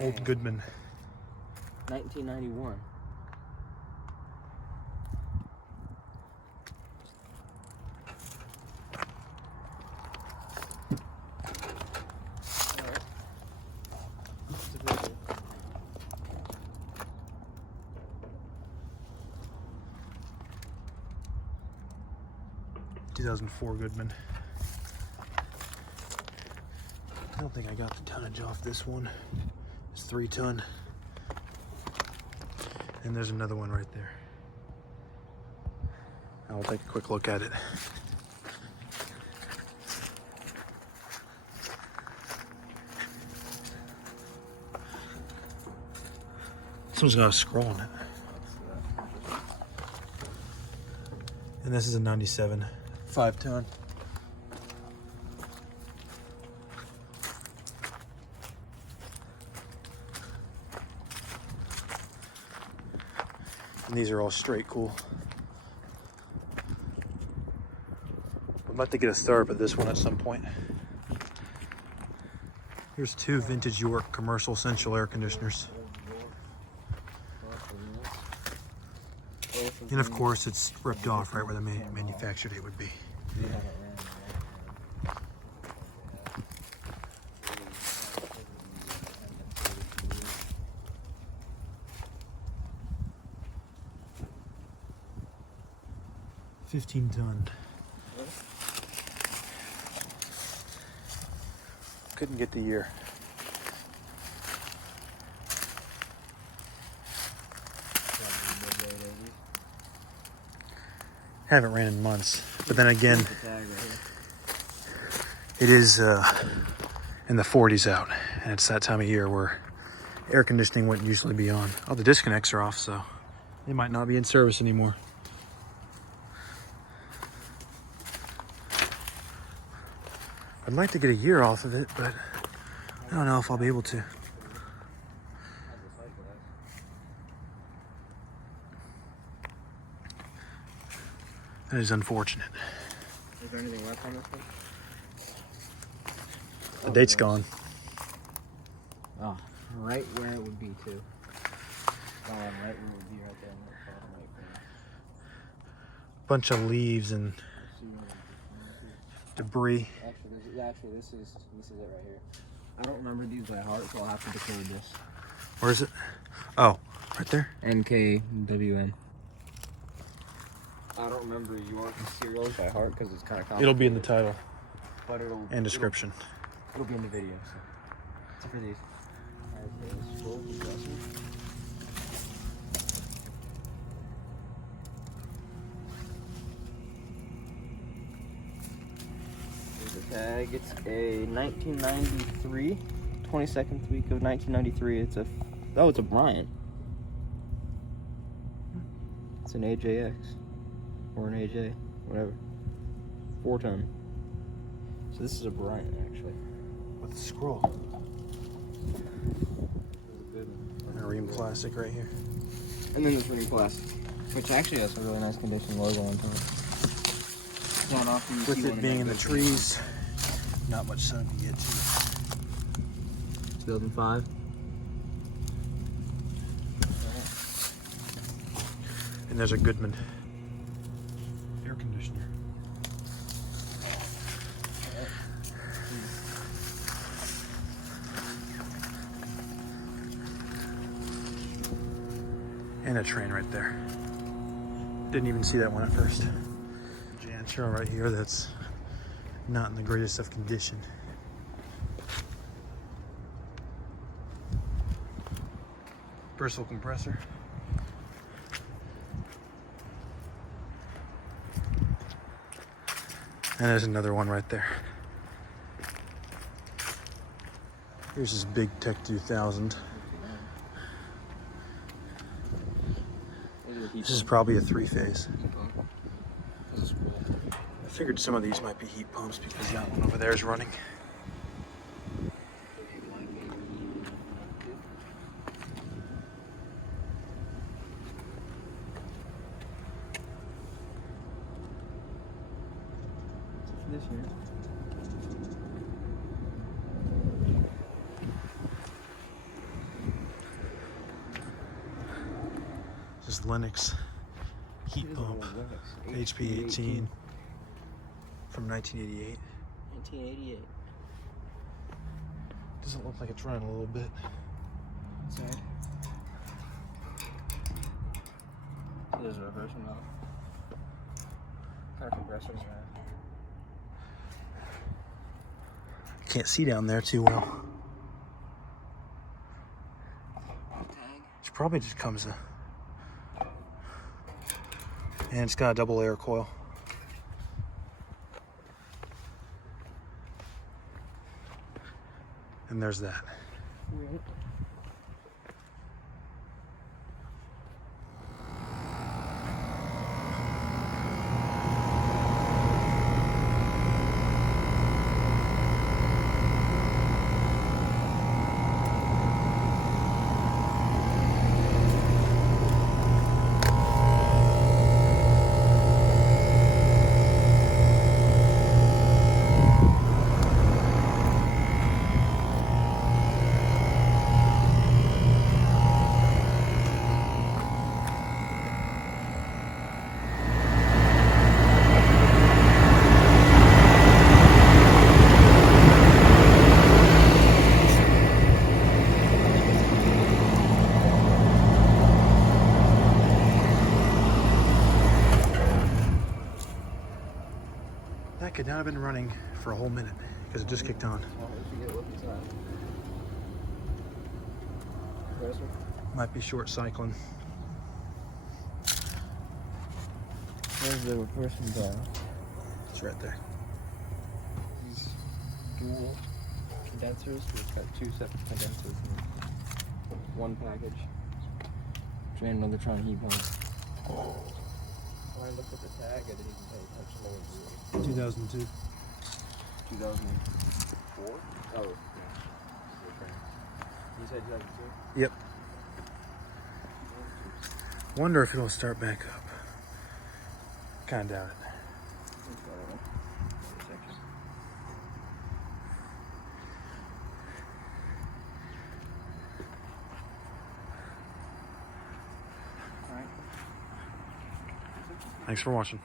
Old Goodman. 1991. Alright. 2004 Goodman. I don't think I got the tonnage off this one. It's 3 ton. And there's another one right there. I will take a quick look at it. This one's got a scroll on it. And this is a 97, 5 ton. And these are all straight cool. I'd like to get a start at this one at some point. Here's 2 vintage York commercial central air conditioners. And of course it's ripped off right where the manufacture date would be. $15 ton. Couldn't get the year. Haven't ran in months, but then again, it is in the 40s out, and it's that time of year where air conditioning wouldn't usually be on. Oh, the disconnects are off, so they might not be in service anymore. I'd like to get a year off of it, but I don't know if I'll be able to. That is unfortunate. Is there anything left on this one? The date's gone. Oh, right where it would be too. Right where it would be right there. Bunch of leaves and debris. Actually, this is it right here. I don't remember these by heart, so I'll have to decode this. Where is it? Oh, right there. NKWN. I don't remember York serials by heart because it's kind of complicated. It'll be in the title But and description. It'll be in the video. So. Except for these. Alright, so full compressor. Here's the tag. It's a 1993, 22nd week of 1993. It's a Bryant. It's an AJX. Or an AJ, whatever. 4 ton. So this is a Bryant, actually. With the scroll. And a ream plastic right here. And then this ream plastic, which actually has a really nice condition logo on top. Not often you see With it being in the trees, not much sun can get to it. 2005. And there's a Goodman air conditioner. And a train right there. Didn't even see that one at first. Jantro right here that's not in the greatest of condition. Bristol compressor. And there's another one right there. Here's this big Tech 2000. This is probably a 3-phase. I figured some of these might be heat pumps because that one over there is running. This year. Lennox heat pump, HP 18 from 1988. 1988. Doesn't look like it's running a little bit. Sorry. So there's a reverse one now. What kind of compressors are that? Can't see down there too well. Tag. It probably just comes in. And it's got a double air coil. And there's that. Right. That could not have been running for a whole minute because it just kicked on. Might be short cycling. Where's the reverse one down? It's right there. These dual condensers. It's got two separate condensers in one package. And another trying heat pump. When I looked at the tag, I didn't even pay attention to what it was. 2002. 2004? Oh, yeah. You said 2002? Yep. Wonder if it'll start back up. Kind of doubt it. Thanks for watching.